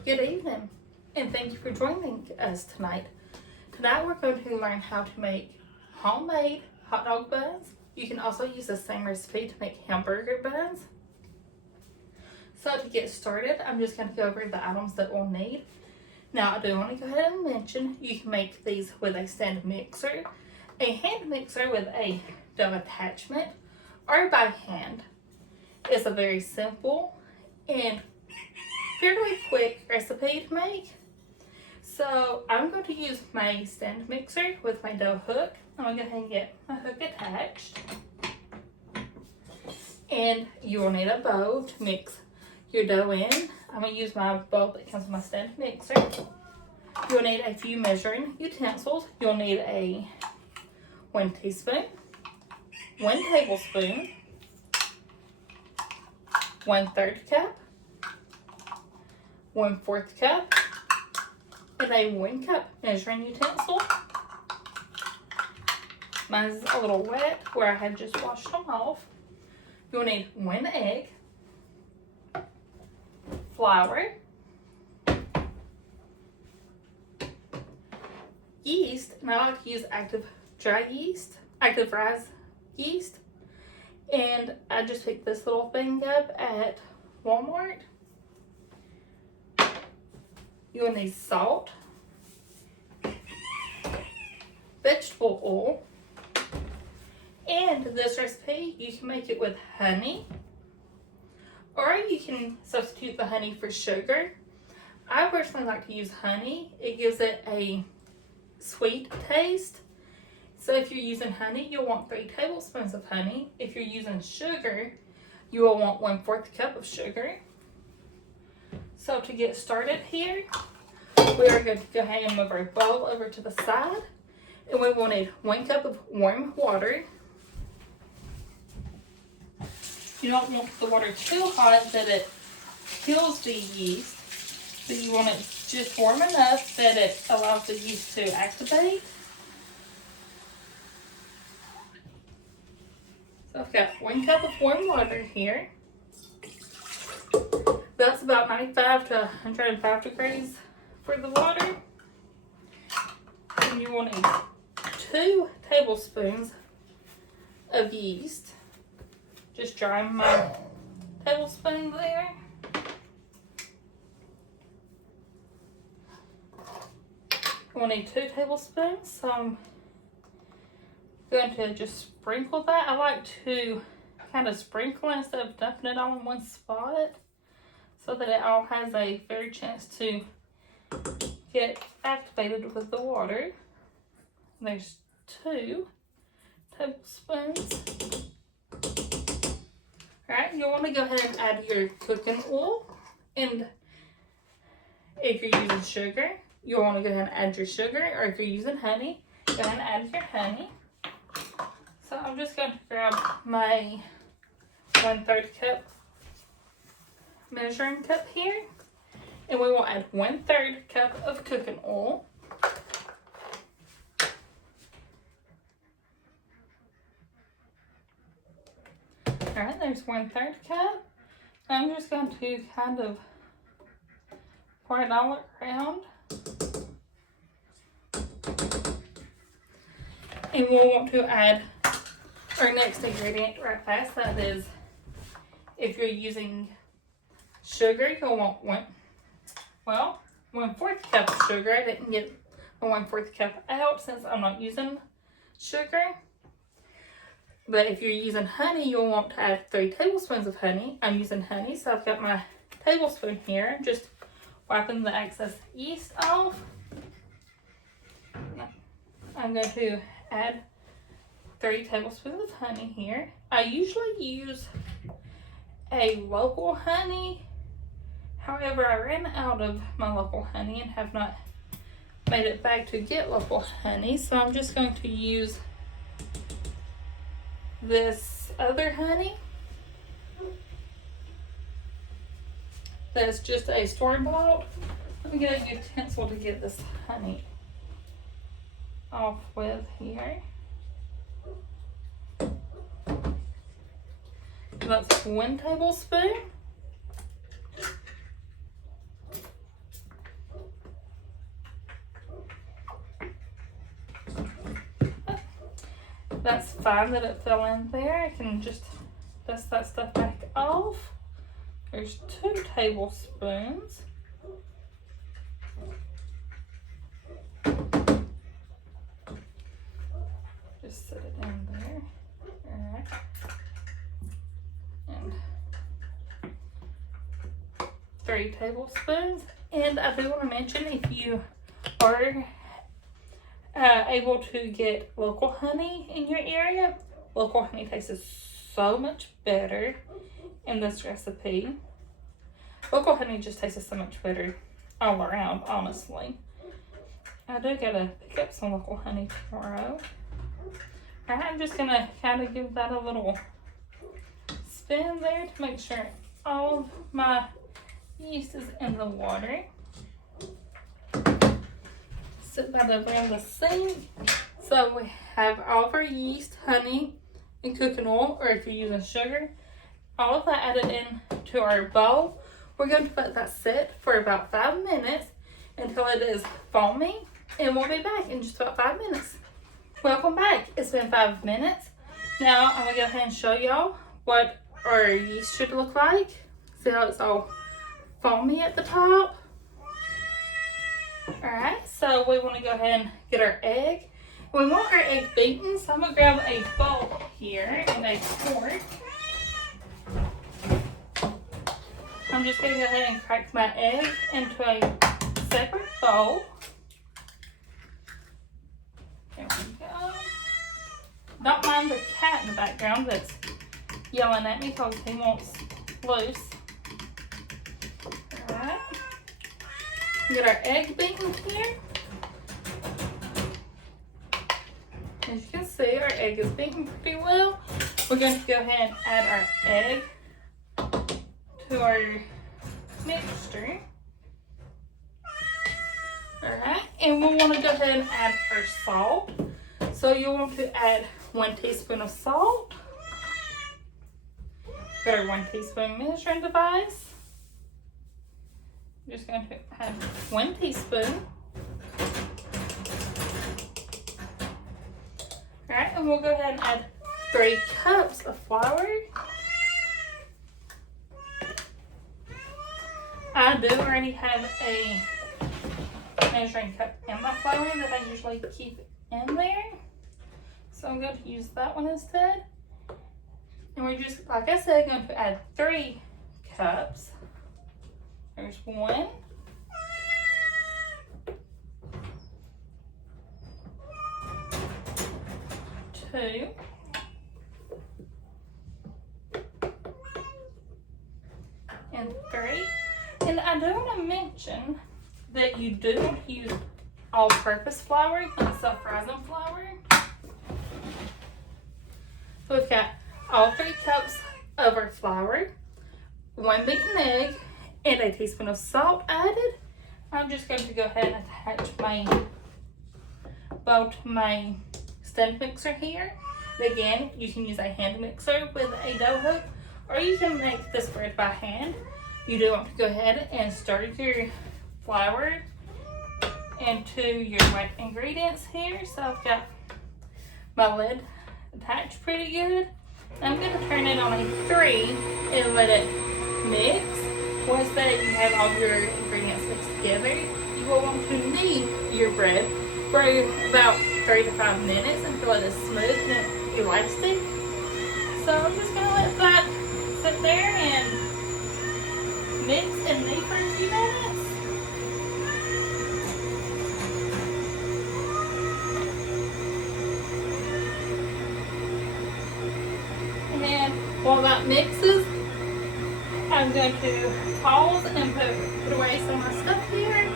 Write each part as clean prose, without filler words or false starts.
Good evening, and thank you for joining us tonight. Tonight we're going to learn how to make homemade hot dog buns. You can also use the same recipe to make hamburger buns. So to get started, I'm just going to go over the items that we'll need. Now I do want to go ahead and mention you can make these with a stand mixer, a hand mixer with a dough attachment, or by hand. It's a very simple and fairly quick recipe to make. So I'm going to use my stand mixer with my dough hook. I'm going to go ahead and get my hook attached. And you will need a bowl to mix your dough in. I'm going to use my bowl that comes with my stand mixer. You'll need a few measuring utensils. You'll need a 1 teaspoon, 1 tablespoon, 1/3 cup, 1/4 cup, and a 1 cup measuring utensil. Mine's a little wet where I had just washed them off. You'll need 1 egg, flour, yeast, and I like to use active rise yeast. And I just picked this little thing up at Walmart. You'll need salt, vegetable oil, and this recipe you can make it with honey, or you can substitute the honey for sugar. I personally like to use honey. It gives it a sweet taste. So if you're using honey, you'll want 3 tablespoons of honey. If you're using sugar, you will want 1/4 cup of sugar. So to get started here, we are going to go ahead and move our bowl over to the side. And we will need 1 cup of warm water. You don't want the water too hot that it kills the yeast. So you want it just warm enough that it allows the yeast to activate. So I've got 1 cup of warm water here. That's about 95 to 105 degrees for the water. And you will need 2 tablespoons of yeast. Just drying my tablespoon there. We'll need 2 tablespoons, so I'm going to just sprinkle that. I like to kind of sprinkle it instead of dumping it all in one spot so that it all has a fair chance to get activated with the water. There's 2 tablespoons. Alright, you'll want to go ahead and add your cooking oil, and if you're using sugar, you'll want to go ahead and add your sugar, or if you're using honey, go ahead and add your honey. So I'm just going to grab my 1/3 cup measuring cup here, and we will add 1/3 cup of cooking oil. Alright, there's 1/3 cup. I'm just going to kind of pour it all around. And we'll want to add our next ingredient right fast. That is, if you're using sugar, you'll want 1/4 cup of sugar. I didn't get a 1/4 cup out since I'm not using sugar. But if you're using honey, you'll want to add 3 tablespoons of honey. I'm using honey, so I've got my tablespoon here. Just wiping the excess yeast off. I'm going to add 3 tablespoons of honey here. I usually use a local honey. However, I ran out of my local honey and have not made it back to get local honey. So I'm just going to use this other honey. That's just a store-bought. Let me get a utensil to get this honey off with here. That's 1 tablespoon. That's fine that it fell in there. I can just dust that stuff back off. There's 2 tablespoons. Just set it in there. Alright. And 3 tablespoons. And I do want to mention, if you are able to get local honey in your area, local honey tastes so much better in this recipe. Local honey just tastes so much better all around, honestly. I do gotta pick up some local honey tomorrow. Alright, I'm just gonna kind of give that a little spin there to make sure all of my yeast is in the water. Sit that over in the sink. So we have all of our yeast, honey, and cooking oil, or if you're using sugar, all of that added in to our bowl. We're going to let that sit for about 5 minutes until it is foamy, and we'll be back in just about 5 minutes. Welcome back. It's been 5 minutes. Now I'm gonna go ahead and show y'all what our yeast should look like. See how it's all foamy at the top? Alright, so we want to go ahead and get our egg. We want our egg beaten, so I'm going to grab a bowl here and a fork. I'm just going to go ahead and crack my egg into a separate bowl. There we go. Don't mind the cat in the background that's yelling at me because he wants loose. Alright. Get our egg beaten here. As you can see, our egg is beaten pretty well. We're going to go ahead and add our egg to our mixture. Alright, and we want to go ahead and add our salt. So you'll want to add 1 teaspoon of salt. Got our 1 teaspoon measuring device. I'm just going to add 1 teaspoon. Alright, and we'll go ahead and add 3 cups of flour. I do already have a measuring cup in my flour that I usually keep in there. So I'm going to use that one instead. And we're just, like I said, going to add 3 cups. There's 1. 2. And 3. And I do want to mention that you do want to use all-purpose flour, not self-rising flour. So we've got all 3 cups of our flour, 1 beaten egg, and a teaspoon of salt added. I'm just going to go ahead and attach my bowl to my stand mixer here. And again, you can use a hand mixer with a dough hook, or you can make this bread by hand. You do want to go ahead and stir your flour into your wet ingredients here. So I've got my lid attached pretty good. I'm going to turn it on a 3 and let it mix. Once that you have all your ingredients mixed together, you will want to knead your bread for about 3 to 5 minutes until it is smooth and elastic. So I'm just going to let that sit there and mix and knead for a few minutes. And then while that mixes, I'm going to pause and put away some of my stuff here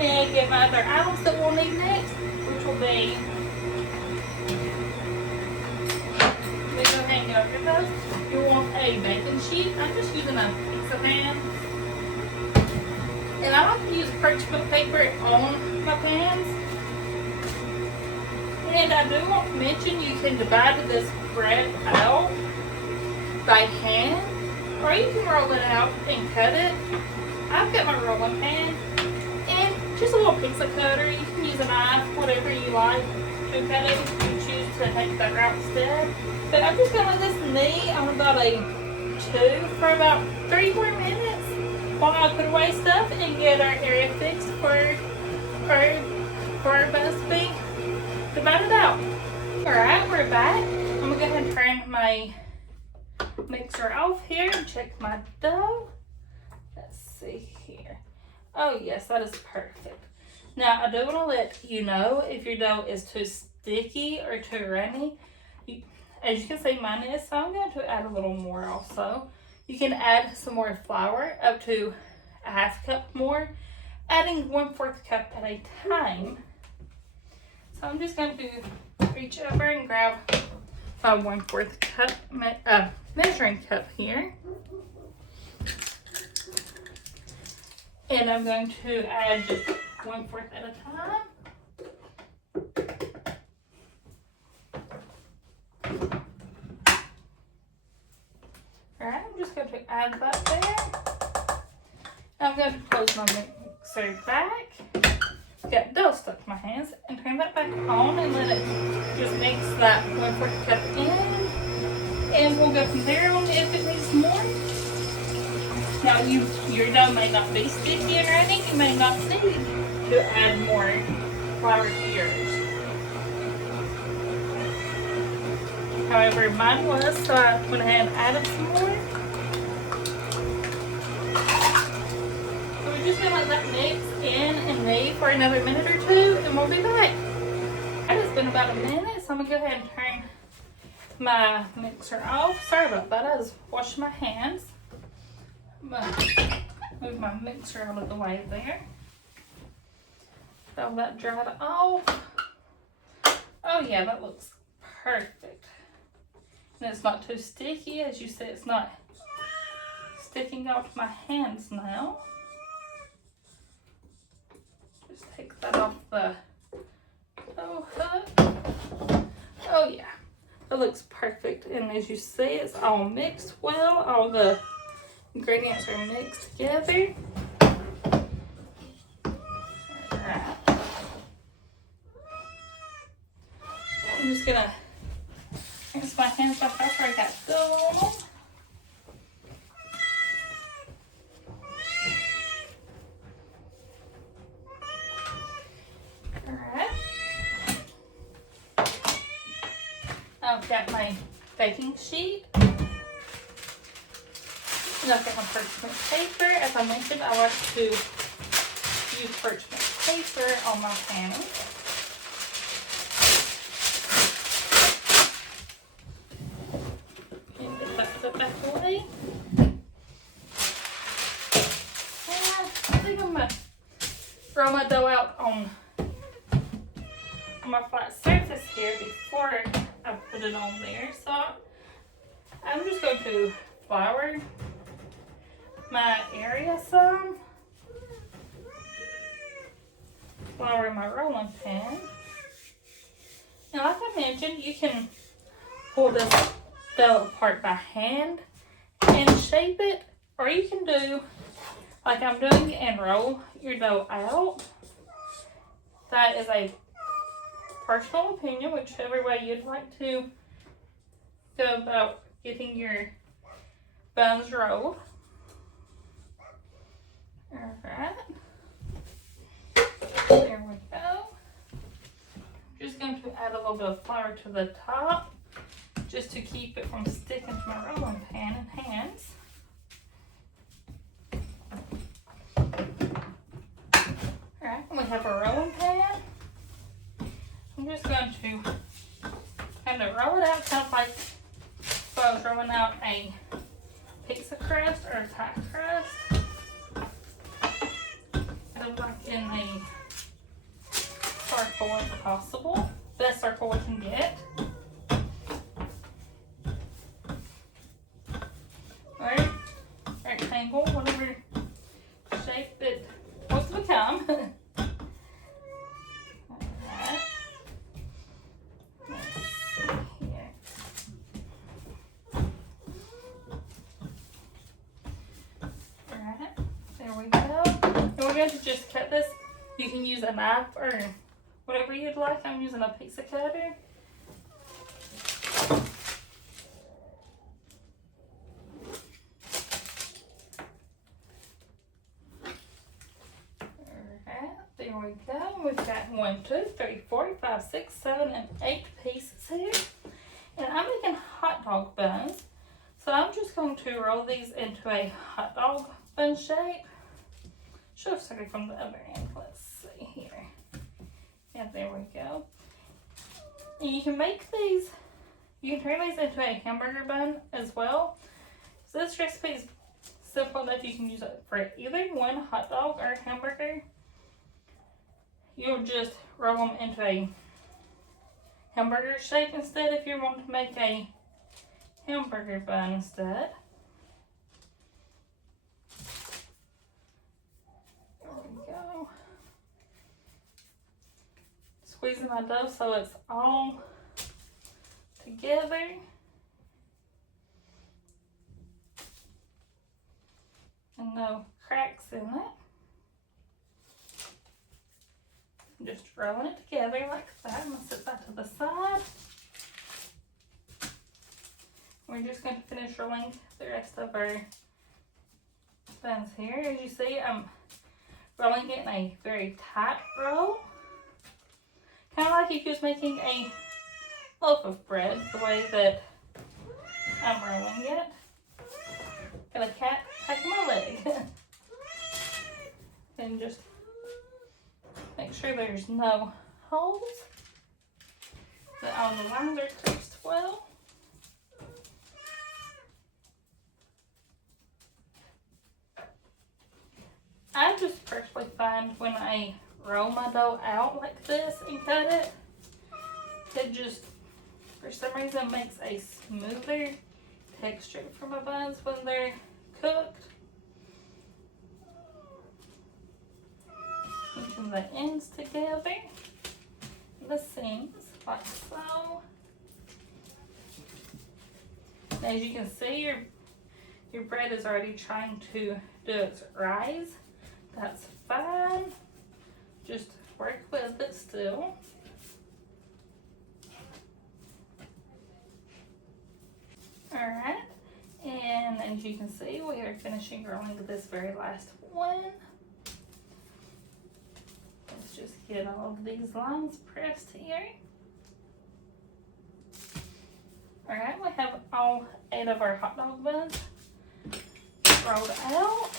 and get my other items that we'll need next, which will be, let me go ahead and get over those. You'll want a baking sheet. I'm just using a pizza pan. And I like to use parchment paper on my pans. And I do want to mention you can divide this bread out by hand, or you can roll it out and cut it. I've got my rolling pan and just a little pizza cutter. You can use a knife, whatever you like to cut it if you choose to take that route instead. But I'm just gonna let this knee on about a 2 for about 3 more minutes while I put away stuff and get our area fixed for our buns to be divided out. Alright, we're back. I'm gonna go ahead and turn my mixer off here and check my dough. Let's see here. Oh yes, that is perfect. Now I do want to let you know if your dough is too sticky or too runny. As you can see, mine is, so I'm going to add a little more also. You can add some more flour, up to a ½ cup more, adding 1/4 cup at a time. So I'm just going to reach over and grab my 1/4 cup measuring cup here. And I'm going to add just 1/4 at a time. Alright, I'm just going to add that there. I'm going to close my mixer back. Got dough stuck in my hands, and turn that back on and let it just mix that 1/4 cup in. And we'll go from there on if it needs more. Now your dough may not be sticky and running. You may not need to add more flour to yours. However, mine was, so I went ahead and added some more. So we're just gonna let that mix in and knead for another minute or 2, and we'll be back. It's been about a minute, so I'm gonna go ahead and turn my mixer off. Sorry about that, I was washing my hands. Move my mixer out of the way there. All that dried off. Oh yeah, that looks perfect. And it's not too sticky. As you see, it's not sticking out to my hands now. Just take that off the dough hook. Oh yeah, it looks perfect. And as you see, it's all mixed well. All the ingredients are mixed together. Alright. I'm just gonna rinse my hands off after I got dough on them. Alright. I've got my baking sheet. And I've got my parchment paper. As I mentioned, I like to use parchment paper on my panning. And get that put back away. And I think I'm going to roll my dough out on my flat surface here before I put it on there. So I'm just going to flour my area some. Flour my rolling pan. And like I mentioned, you can pull this dough apart by hand and shape it, or you can do like I'm doing and roll your dough out. That is a personal opinion, whichever way you'd like to go about getting your buns rolled. Alright, there we go. I'm just going to add a little bit of flour to the top just to keep it from sticking to my rolling pan and hands. Alright, we have a rolling pan. I'm just going to kind of roll it out, kind of like if I was rolling out a pizza crust or a pie crust. Like in the circle if possible. Best circle we can get. Or rectangle, whatever shape it wants to become. Alright. Let's see here. Alright, there we go. We're going to just cut this. You can use a knife or whatever you'd like. I'm using a pizza cutter. we go. We've got 1, 2, 3, 4, 5, 6, 7, and 8 pieces here. And I'm making hot dog buns. So I'm just going to roll these into a hot dog bun shape. Should have started from the other end. Let's see here. Yeah, there we go. And you can make these, you can turn these into a hamburger bun as well. So this recipe is simple enough you can use it for either one hot dog or hamburger. You'll just roll them into a hamburger shape instead if you want to make a hamburger bun instead. There we go. Squeezing my dough so it's all together. And no cracks in it. Just rolling it together like that. I'm going to set that to the side. We're just going to finish rolling the rest of our buns here. As you see, I'm rolling it in a very tight roll. Kind of like if you was making a loaf of bread, the way that I'm rolling it. Got a cat attacking my leg. And just make sure there's no holes. That all the lines are creased well. I just personally find when I roll my dough out like this and cut it, it just, for some reason, makes a smoother texture for my buns when they're cooked. Pinching the ends together, the seams, like so. And as you can see, your bread is already trying to do its rise. That's fine. Just work with it still. Alright, and as you can see, we are finishing rolling this very last one. Let's just get all of these lines pressed here. Alright, we have all 8 of our hot dog buns rolled out.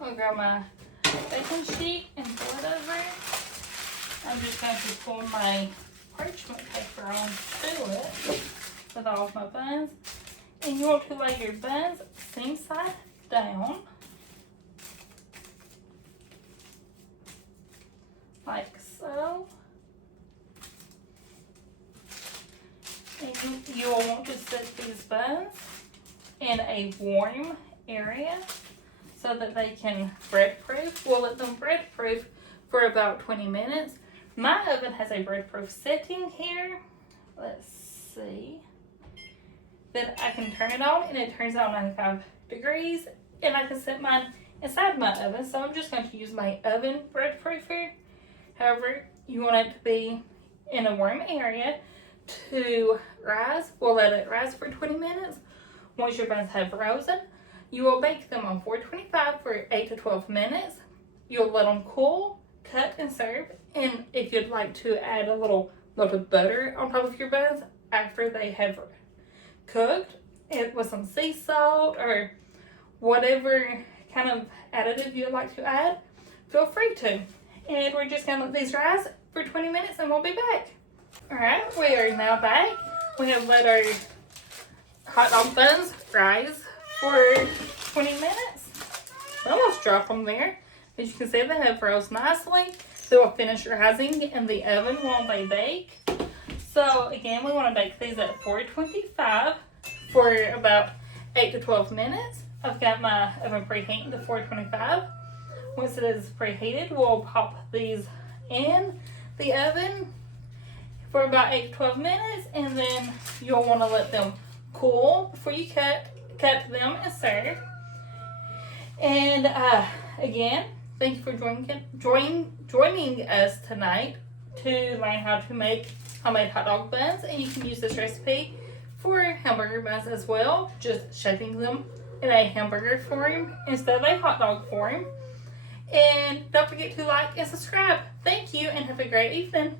I'll grab my baking sheet and pull it over. I'm just going to pull my parchment paper onto it with all of my buns. And you want to lay your buns seam side down. Like so. And you will want to set these buns in a warm area so that they can bread proof. We'll let them bread proof for about 20 minutes. My oven has a bread proof setting here. Let's see. Then I can turn it on and it turns out 95 degrees and I can set mine inside my oven. So I'm just going to use my oven bread proofer. However, you want it to be in a warm area to rise. We'll let it rise for 20 minutes. Once your buns have risen, you will bake them on 425 for 8 to 12 minutes. You'll let them cool, cut, and serve. And if you'd like to add a little melted butter on top of your buns after they have cooked, with some sea salt or whatever kind of additive you'd like to add, feel free to. And we're just going to let these rise for 20 minutes and we'll be back. Alright, we are now back. We have let our hot dog buns rise for 20 minutes. We almost dropped them there. As you can see, they have rose nicely. They will finish rising in the oven while they bake. So again, we want to bake these at 425 for about 8 to 12 minutes. I've got my oven preheating to 425. Once it is preheated, we'll pop these in the oven for about 8 to 12 minutes, and then you'll want to let them cool before you cut them and serve. And again, thank you for joining us tonight to learn how to make homemade hot dog buns. And you can use this recipe for hamburger buns as well, just shaping them in a hamburger form instead of a hot dog form. And don't forget to like and subscribe. Thank you and have a great evening.